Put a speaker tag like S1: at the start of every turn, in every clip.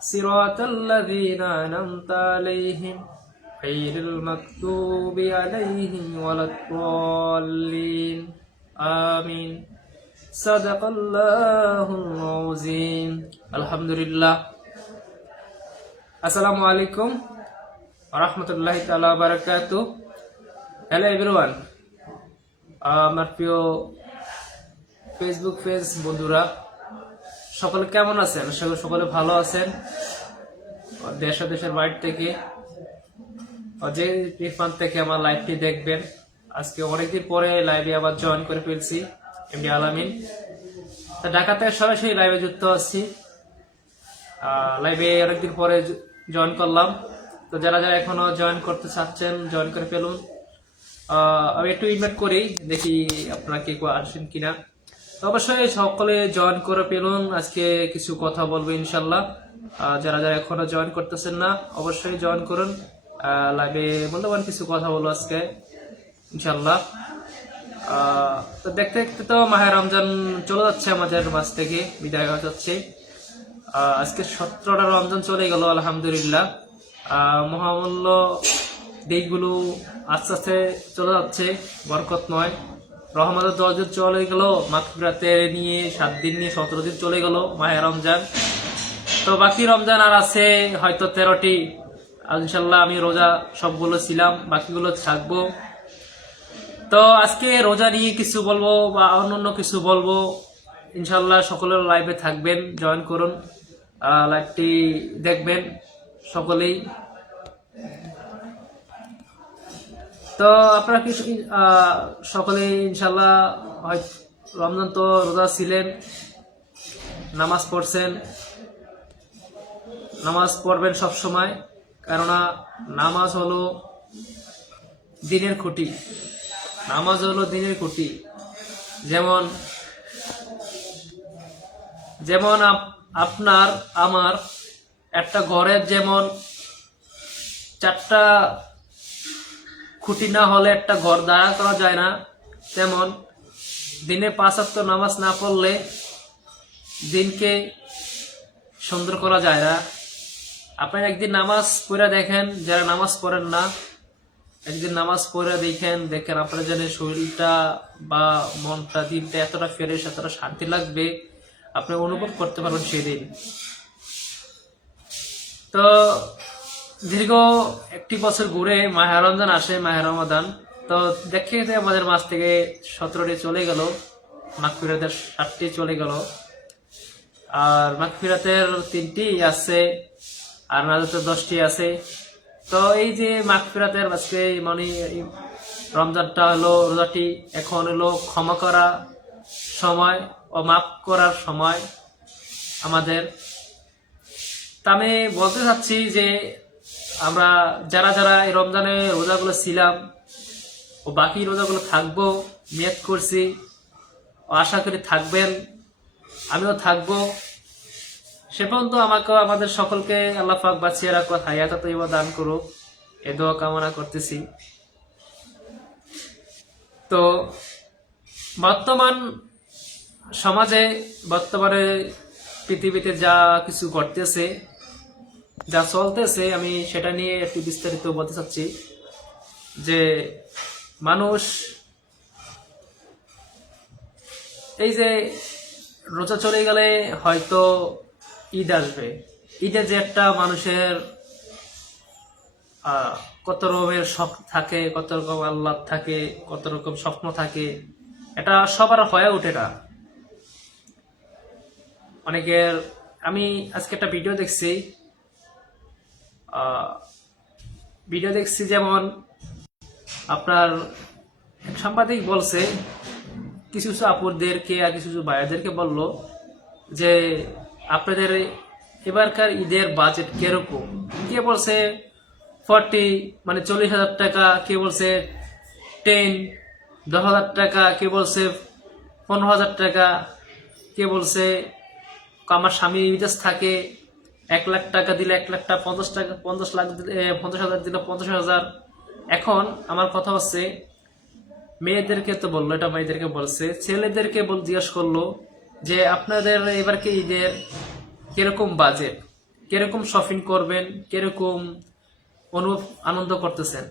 S1: صراط الذين أنعمت عليهم غير المكتوب عليهم ولا الضالين آمين صدق الله العظيم الحمد لله আসসালামু আলাইকুম রহমতুল্লাহ তালা বারাকাতু হ্যালো এভরিওয়ান আমার প্রিয় ফেসবুক পেজ বন্ধুরা সকলে কেমন আছেন? আশা সকলে ভালো আছেন। দেশ দেশের বাইরে থেকে যে প্রান্ত থেকে আমার লাইভটি দেখবেন। আজকে অনেকদিন পরে লাইভে আবার জয়েন করে ফেলছি এমডি আলামিন। তা ঢাকা থেকে সরাসরি লাইভে যুক্ত আছি। লাইভে অনেকদিন পরে জয়েন করলাম। তো যারা যারা এখনও জয়েন করতে চাচ্ছেন জয়েন করে ফেলুন। আমি একটু ইনভাইট করি, দেখি আপনারা কেউ আসেন কিনা। অবশ্যই সকলে জয়েন করে পেলুন আজকে কিছু কথা বলব ইনশাল্লাহ যারা যারা এখনও জয়েন করতেছেন না, অবশ্যই জয়েন করুন। লাইভে মূল্যবান কিছু কথা বলব আজকে ইনশাল্লাহ তো দেখতে দেখতে তো মাহের রমজান চলে যাচ্ছে আমাদের মাছ থেকে, বিদায় হয়ে যাচ্ছে। আজকে সতেরোটা রমজান চলে গেল, আলহামদুলিল্লাহ। মহামূল্য দিকগুলো আস্তে আস্তে চলে যাচ্ছে, বরকত নয়। রহমতের দশ দিন চলে গেল মাকরাতে নিয়ে সাত দিন নিয়ে সতেরো দিন চলে গেল, মাহে রমজান। তো বাকি রমজান আর আছে, হয়তো তেরোটি। ইনশাল্লাহ আমি রোজা সবগুলো ছিলাম, বাকিগুলো থাকব। তো আজকে রোজা নিয়ে কিছু বলব বা অন্য অন্য কিছু বলব। ইনশাল্লাহ সকলের লাইভে থাকবেন জয়েন করুন। লাইভটি দেখবেন সকলেই। তো আপনারা কি সকলে ইনশাল্লাহ হয় রমজান তো রোজা ছিলেন, নামাজ পড়ছেন। নামাজ পড়বেন সব সময়, কেননা নামাজ হলো দিনের খুঁটি। নামাজ হলো দিনের খুঁটি। যেমন যেমন আপ- আপনার, আমার একটা ঘরের যেমন চারটা খুঁটি না হলে একটা ঘর দাঁড়া করা যায় না। তেমন দিনে পাঁচাত্ত নামাজ না পড়লে দিনকে সুন্দর করা যায় না। আপনার একদিন নামাজ পড়ে দেখেন, যারা নামাজ পড়েন না, একদিন নামাজ পড়ে দেখেন দেখেন আপনার যেন শরীরটা বা মনটা, দিনটা এতটা ফ্রেশ, এতটা শান্তি লাগবে, আপনি অনুভব করতে পারবেন সেদিন। তো দীর্ঘ একটি বছর ঘুরে মাহে রমজান আসে মাহে রমাদান। তো দেখে আমাদের মাস থেকে সতেরোটি চলে গেল, মাগফিরাতের ষাটটি চলে গেল। আর মাগফিরাতের তিনটি আছে, আর নাজাতের দশটি আছে। তো এই যে মাগফিরাতের আজকে মানে রমজানটা হলো রোজাটি, এখন হলো ক্ষমা করা সময় ও মাফ করার সময় আমাদের। তা আমি বলতে চাচ্ছি যে আমরা যারা যারা এই রমজানে রোজাগুলো ছিলাম ও বাকি রোজাগুলো থাকব, নিয়ত করছি, ও আশা করি থাকবেন, আমিও থাকব। সে পর্যন্ত আমাকে আমাদের সকলকে আল্লাহ পাক বাঁচিয়ে রাখো হায়াত দান করুক। এ দোয়া কামনা করতেছি। তো বর্তমান সমাজে, বর্তমানে পৃথিবীতে যা কিছু ঘটতেছে যা চলতেছে, আমি সেটা নিয়ে একটু বিস্তারিত বলতে চাচ্ছি যে মানুষ, এই যে রোজা চলে গেলে হয়তো ঈদ আসবে। ঈদে যে একটা মানুষের কত রকমের শখ থাকে, কত রকম আল্লাহ থাকে, কত রকম স্বপ্ন থাকে, এটা সবার হয়ে ওঠে না। অনেকের, আমি আজকে একটা ভিডিও দেখছি ভিডিও দেখছি যেমন আপনার সাংবাদিক বলছে, কিছু কিছু আপুরদেরকে আর কিছু কিছু ভাইয়াদেরকে বলল যে, আপনাদের এবারকার ঈদের বাজেট কীরকম? কে বলছে ফর্টি মানে চল্লিশ হাজার টাকা, কে বলছে টেন দশ হাজার টাকা, কে বলছে পনেরো হাজার টাকা, কে বলছে, আমার স্বামী বিদেশ থাকে এক লাখ টাকা দিলে এক লাখ টাকা, পঞ্চাশ টাকা, পঞ্চাশ লাখ দিলে পঞ্চাশ হাজার দিলে পঞ্চাশ হাজার। এখন আমার কথা হচ্ছে, মেয়েদেরকে তো বলল, এটা মেয়েদেরকে বলছে, ছেলেদেরকে বল, জিজ্ঞেস করল যে আপনাদের এবার কি ঈদের কীরকম বাজেট কীরকম শপিং করবেন, কীরকম অনুভব, আনন্দ করতেছেন?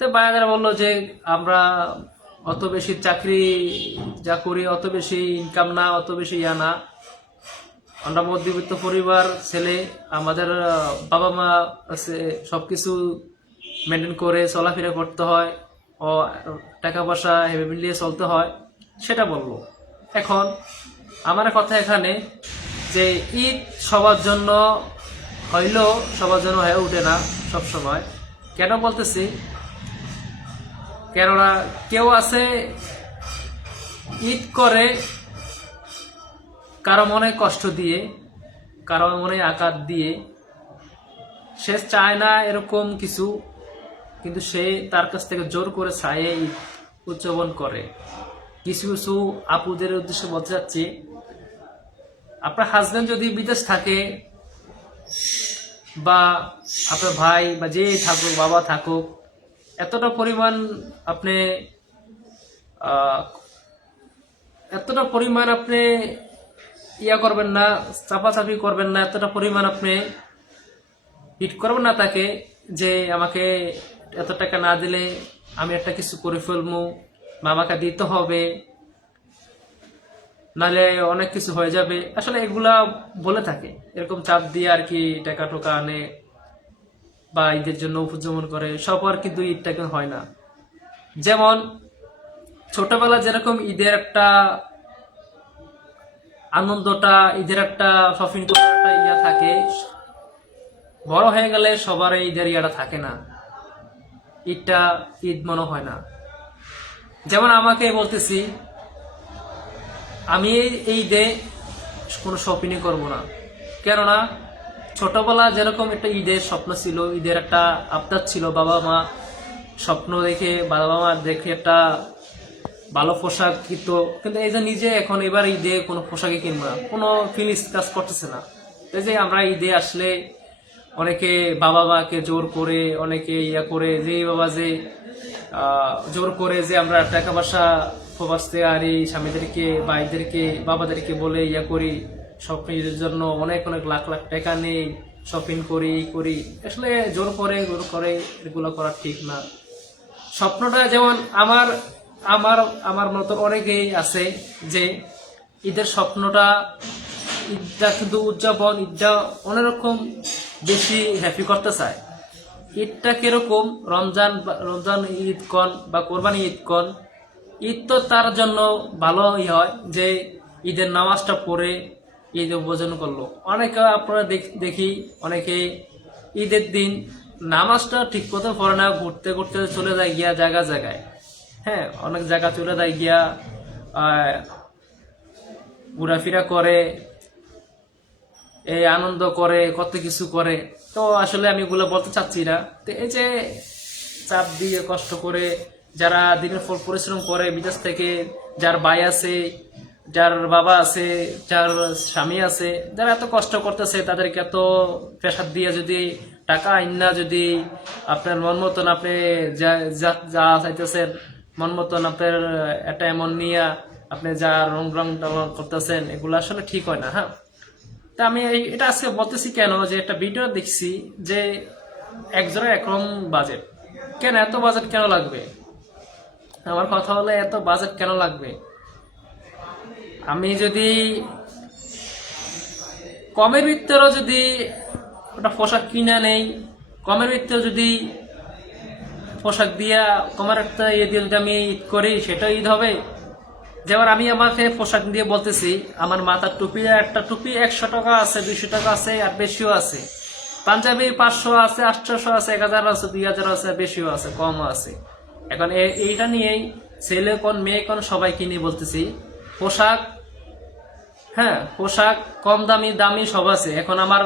S1: তো বায়াদারা বলল যে আমরা অত বেশি চাকরি যা করি, অত বেশি ইনকাম না, অত বেশি ইয়া না। আমরা মধ্যবিত্ত পরিবার, ছেলে, আমাদের বাবা মা আছে সব কিছু মেনটেন করে চলাফেরা করতে হয় ও টাকা পয়সা হেভি মিলিয়ে চলতে হয়, সেটা বলল এখন, আমার কথা এখানে যে ঈদ সবার জন্য হইলেও সবার জন্য হয়ে ওঠে না সব সময় কেন বলতেছি? কেননা কেউ আছে, ঈদ করে কারও মনে কষ্ট দিয়ে, কারও মনে আঘাত দিয়ে, সে চায় না এরকম কিছু, কিন্তু সে তার কাছ থেকে জোর করে ঈদ উদযাপন করে। কিছু কিছু আপুদের উদ্দেশ্যে বলতে যাচ্ছি আপনার হাজবেন্ড যদি বিদেশ থাকে, বা আপনার ভাই, বা যে থাকুক, বাবা থাকুক, এতটা পরিমাণ আপনি এতটা পরিমাণ আপনি ইয়া করবেন না, চাপাচাপি করবেন না, এতটা পরিমাণ আপনি হিট করবেন না তাকে যে আমাকে এত টাকা না দিলে আমি একটা কিছু করে ফেলব বা আমাকে দিতে হবে নালে অনেক কিছু হয়ে যাবে। আসলে এগুলা বলে থাকে, এরকম চাপ দিয়ে আর কি টাকা টোকা আনে বা ঈদের জন্য উপজীবন করে সবার কিন্তু ঈদটাকে হয় না। যেমন ছোটবেলা যেরকম ঈদের একটা আনন্দটা, ঈদের একটা শপিং করার একটা ইয়া থাকে। বড় হয়ে গেলে সবার এই ঈদের ইয়াটা থাকে না। ঈদটা ঈদ মনে হয় না। যেমন আমাকে বলতেছি, আমি এই ঈদে কোনো শপিংই করব না। কেননা, ছোটবেলা যেরকম একটা ঈদের স্বপ্ন ছিল, ঈদের একটা আবদার ছিল বাবা মা স্বপ্ন দেখে বাবা মা দেখে একটা ভালো পোশাক কিনতো কিন্তু এই যে নিজে এখন এবার ঈদে কোনো পোশাকই কিনবো না, কোনো ফিলিংস কাজ করতেছে না। এই যে আমরা ঈদে আসলে অনেকে বাবা মাকে জোর করে, অনেকে ইয়া করে, যে বাবা যে জোর করে যে আমরা টাকা পয়সা প্রবাস থেকে স্বামীদেরকে, ভাইদেরকে, বাবাদেরকে বলে ইয়া করি নিজের জন্য অনেক অনেক লাখ লাখ টাকা নেই, শপিং করি করি। আসলে জোর করে জোর করে এগুলো করা ঠিক না। স্বপ্নটা যেমন আমার আমার আমার মতো অনেকেই আছে যে ঈদের স্বপ্নটা, ঈদটা কিন্তু উদযাপন, ঈদটা অন্যরকম বেশি হ্যাপি করতে চায়। ঈদটা কীরকম? রমজান রমজান ঈদ কন বা কোরবানি ঈদ কন ঈদ তো তার জন্য ভালোই হয় যে ঈদের নামাজটা পড়ে ঈদ উপভোজন করল। অনেকে আপনারা দেখি অনেকে ঈদের দিন নামাজটা ঠিক মতো পড়ে না, ঘুরতে ঘুরতে চলে যায়, গিয়া জায়গা জায়গায়। হ্যাঁ অনেক জায়গা চলে যায় গিয়া ঘোরাফেরা করে, এই আনন্দ করে, কত কিছু করে। তো আসলে আমি এগুলো বলতে চাচ্ছি না। তো এই যে চাপ দিয়ে, কষ্ট করে, যারা দিনের পর পরিশ্রম করে, বিদেশ থেকে যার ভাই আছে, যার বাবা আছে, যার স্বামী আছে, যারা এত কষ্ট করতেছে, তাদেরকে এত প্রেশার দিয়ে যদি টাকা আইনা যদি আপনার মন মতন আপনি যা- যা চাইতেছেন মন মতন আপনার একটা এমন নিয়ে আপনি যা রং রং করতেছেন, এগুলো আসলে ঠিক হয় না হ্যাঁ? তা আমি এটা আজকে বলতেছি কেন, যে একটা ভিডিও দেখছি যে একজনের একরকম বাজেট কেন এত বাজেট কেন লাগবে? আমার কথা হলে এত বাজেট কেন লাগবে? আমি যদি কমের ভিতরেও যদি ওটা পোশাক কিনা নেই, কমের ভিতরে যদি পোশাক দিয়া কমের একটা ইয়ে দিয়ে আমি ঈদ করি, সেটা ঈদ হবে। যেমন আমি আমাকে পোশাক দিয়ে বলতেছি, আমার মাথার টুপি, একটা টুপি একশো টাকা আছে, দুইশো টাকা আছে, আর বেশিও আছে। পাঞ্জাবি পাঁচশো আছে, আটশোশো আছে, এক হাজার আছে, দুই হাজার আছে, বেশিও আছে, কমও আছে। এখন এইটা নিয়েই ছেলে কোন, মেয়ে কোন সবাই কিনে বলতেছি, পোশাক হ্যাঁ পোশাক কম দামি দামি সব আছে। এখন আমার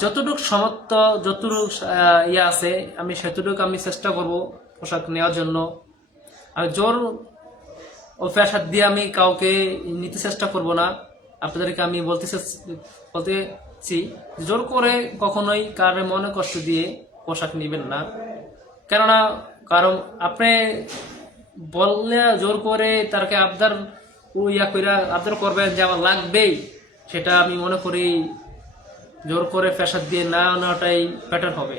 S1: যতটুকু সমর্থ যতটুকু ইয়ে আছে, আমি সেতটুকু আমি চেষ্টা করব পোশাক নেওয়ার জন্য। আমি জোর ও ফ্যাসাদ দিয়ে আমি কাউকে নিতে চেষ্টা করব না। আপনাদেরকে আমি বলতে বলতেছি জোর করে কখনোই কারও মনে কষ্ট দিয়ে পোশাক নেবেন না। কেননা, কারণ আপনি বললে জোর করে তারকে আবদার, ইয়া কইরা আবদার করবেন যে আমার লাগবেই, সেটা আমি মনে করি জোর করে প্রেশার দিয়ে না নেওয়াটাই বেটার হবে।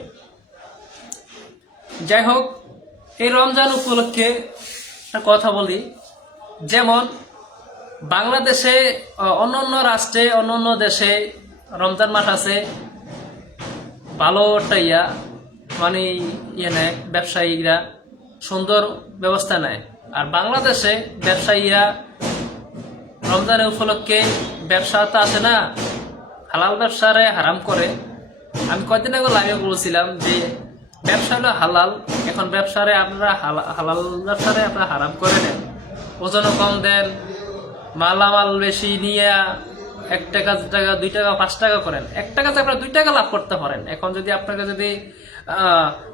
S1: যাই হোক, এই রমজান উপলক্ষে কথা বলি। যেমন, বাংলাদেশে অন্য অন্য রাষ্ট্রে অন্য অন্য দেশে রমজান মাস আছে। ভালো একটা ইয়া মানে ইয়ে নেয়, ব্যবসায়ীরা সুন্দর ব্যবস্থা নেয়। আর বাংলাদেশে ব্যবসায়ীরা রমজানের উপলক্ষে ব্যবসা তো আছে না হালাল ব্যবসারে হারাম করে। আমি কয়দিন আগে লাইভে বলেছিলাম যে, ব্যবসা হলো হালাল। এখন ব্যবসারে আপনারা হালা- হালাল ব্যবসারে আপনারা হারাম করে নেন। ওজনও কম দেন। মালামাল বেশি নিয়ে এক টাকা, দু টাকা, দুই টাকা, পাঁচ টাকা করেন। এক টাকাতে আপনারা দুই টাকা লাভ করতে পারেন। এখন যদি আপনাকে যদি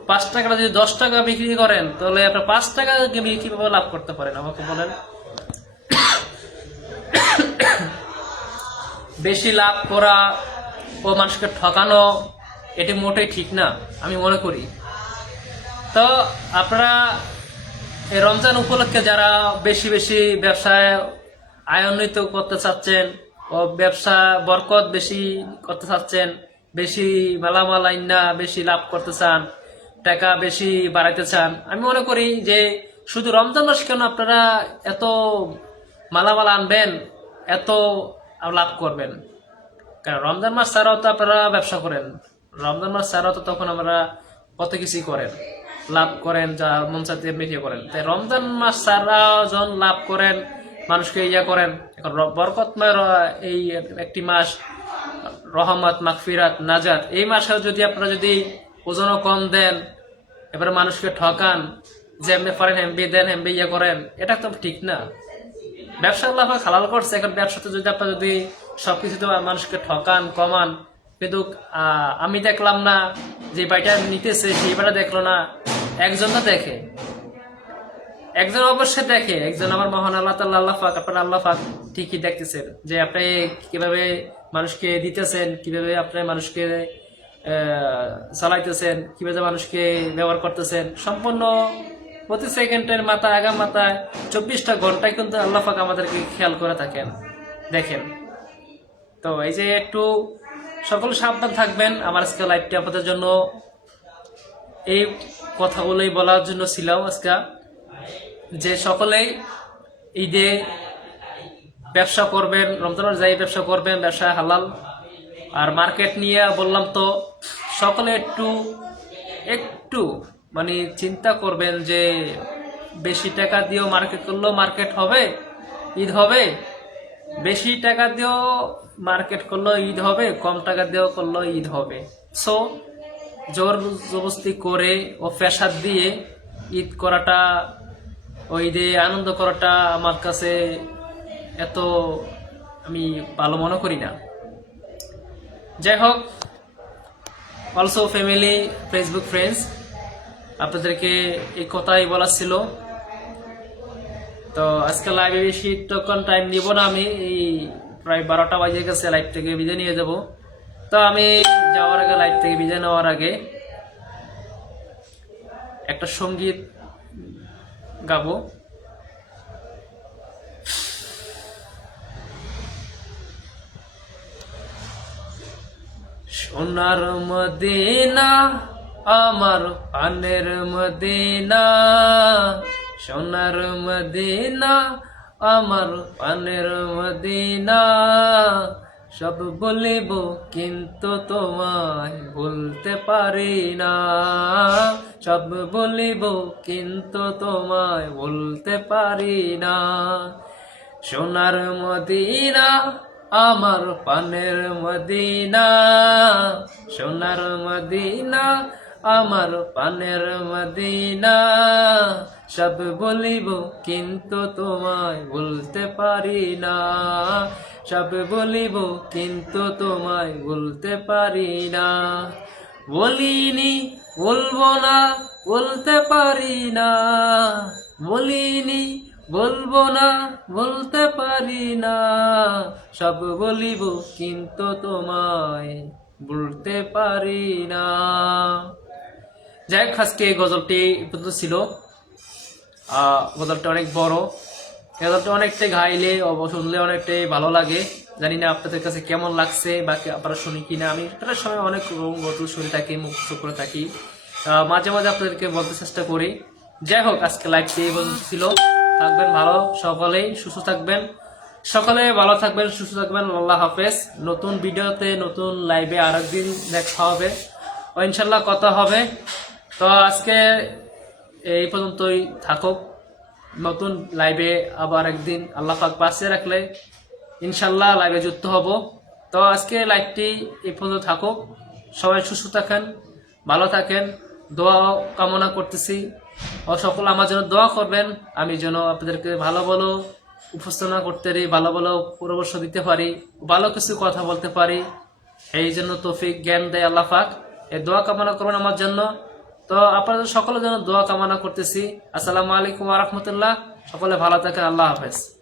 S1: পাঁচ টাকাটা যদি দশ টাকা বিক্রি করেন, তাহলে আপনার পাঁচ টাকা কীভাবে লাভ করতে পারেন। আমাকে বলেন। বেশি লাভ করা ও মানুষকে ঠকানো, এটি মোটেই ঠিক না, আমি মনে করি। তো আপনারা এই রমজান উপলক্ষে যারা বেশি বেশি ব্যবসায় আয়ন্বিত করতে চাচ্ছেন ও ব্যবসা বরকত বেশি করতে চাচ্ছেন, বেশি মালামাল আইনা বেশি লাভ করতে চান, টাকা বেশি বাড়াইতে চান, আমি মনে করি যে শুধু রমজান মাস কেন আপনারা এত মালামাল আনবেন, এত লাভ করবেন। কারণ রমজান মাস ছাড়াও তো আপনারা ব্যবসা করেন। রমজান মাস ছাড়াও তো তখন আমরা কত কিছুই করেন। লাভ করেন, যা মন চাইতে এমনি ইয়ে করেন। তাই রমজান মাস ছাড়া যখন লাভ করেন, মানুষকে ইয়া করেন, এখন বরকতময় এই একটি মাস, রহমত মাকফিরাত নাজাত, এই মাসেও যদি আপনারা যদি ওজনও কম দেন, এবারে মানুষকে ঠকান যে এমনি পারেন হেমবি দেন হেমবি ইয়ে করেন, এটা তো ঠিক না। ব্যবসা আল্লাহ হালাল করছে, এখন ব্যবসাতে যদি আপনার যদি সবকিছুতে মানুষকে ঠকান, কমান কিন্তু আমি দেখলাম না, যে বাড়িটা নিতেছে, সেই বাড়িটা দেখল না, একজন তো দেখে। একজন অবশ্যই দেখে, একজন আমার মহান আল্লাহ তাল্লাহ আল্লাহ পাক, আপনার আল্লাহ পাক ঠিকই দেখতেছেন, যে আপনি কীভাবে মানুষকে দিতেছেন, কীভাবে আপনি মানুষকে চালাইতেছেন, কীভাবে মানুষকে ব্যবহার করতেছেন, সম্পূর্ণ প্রতি সেকেন্ডের মাথায় আগাম মাথায় চব্বিশটা ঘন্টায় কিন্তু আল্লাহ পাক আমাদেরকে খেয়াল করে থাকেন। দেখেন। তো এই যে একটু সকল সাবধান থাকবেন। আমার আজকে লাইভটি আপনাদের জন্য এই কথাগুলোই বলার জন্য ছিলাম আজকে। যে সকলেই ঈদে ব্যবসা করবেন রমজান যাই ব্যবসা করবেন ব্যবসা হালাল। আর মার্কেট নিয়ে বললাম তো, সকলে একটু একটু মানে চিন্তা করবেন যে বেশি টাকা দিয়েও মার্কেট করলেও মার্কেট হবে, ঈদ হবে। বেশি টাকা দিয়েও মার্কেট করলেও ঈদ হবে, কম টাকা দিয়েও করলেও ঈদ হবে। সো জোর জবস্তি করে ও ফ্যাসাদ দিয়ে ঈদ করাটা, ও ঈদে আনন্দ করাটা আমার কাছে এত আমি ভালো মনে করি না। যাই হোক অলসো ফ্যামিলি ফেসবুক ফ্রেন্ডস আপনাদেরকে এই কথাই বলার ছিল। তো আজকে লাইভে বেশি তখন টাইম নিব না, আমি এই প্রায় বারোটা বাজে গেছে লাইভ থেকে বিদায় নিয়ে যাব। তো আমি যাওয়ার আগে লাইভ থেকে বিদায় নেওয়ার আগে একটা সংগীত গাবো। সোনার মদিনা আমার পানের মদিনা, সোনার মদিনা, আমার পানের মদিনা। সব বলিব, কিন্তু তোমায় বলতে পারি না। সব বলিব, কিন্তু তোমায় বলতে পারি না। সোনার মদিনা, আমার পানের মদিনা। সোনার মদিনা আমার পানের মদিনা। সব বলিব, কিন্তু তোমায় বলতে পারি না। সব বলিব, কিন্তু তোমায় বলতে পারি না। বলিনি, বলব না, বলতে পারি না। বলিনি, বলব না, বলতে পারি না। সব বলিব, কিন্তু তোমায় বলতে পারি না। যাই হোক আজকে গজলটি পর্যন্ত ছিল। গজলটা অনেক বড়। গজলটা অনেকটাই অব, শুনলে অনেকটাই ভালো লাগে। জানি না আপনাদের কাছে কেমন লাগছে বা আপনারা শুনি কিনা। আমি প্রায় সময় অনেক রকম গজল শুনে থাকি, মুখস্থ করে থাকি। মাঝে মাঝে আপনাদেরকে বলতে চেষ্টা করি। যাই হোক আজকে লাইভটি এই পর্যন্ত ছিল। থাকবেন ভালো সকলেই, সুস্থ থাকবেন। সকলে ভালো থাকবেন, সুস্থ থাকবেন। আল্লাহ হাফেজ। নতুন ভিডিওতে, নতুন লাইভে আরেকদিন দেখা হবে। ও ইনশাল্লাহ কথা হবে। তো আজকে এই পর্যন্তই থাকুক। নতুন লাইভে আবার একদিন আল্লাহ পাক পাশে রাখলে ইনশাল্লাহ লাইভে যুক্ত হব। তো আজকে লাইভটি এই পর্যন্ত থাকুক। সবাই সুস্থ থাকেন, ভালো থাকেন। দোয়া কামনা করতেছি। ও সকল আমার জন্য দোয়া করবেন। আমি যেন আপনাদেরকে ভালো ভালো উপস্থাপনা করতে পারি, ভালো ভালো পরামর্শ দিতে পারি, ভালো কিছু কথা বলতে পারি। এই জন্য তৌফিক জ্ঞান দেয় আল্লাহ পাক। এই দোয়া কামনা করবেন আমার জন্য। তো আপনাদের সকলের জন্য দোয়া কামনা করতেছি। আসসালামু আলাইকুম রহমতুল্লাহ। সকলে ভালো থাকেন। আল্লাহ হাফেজ।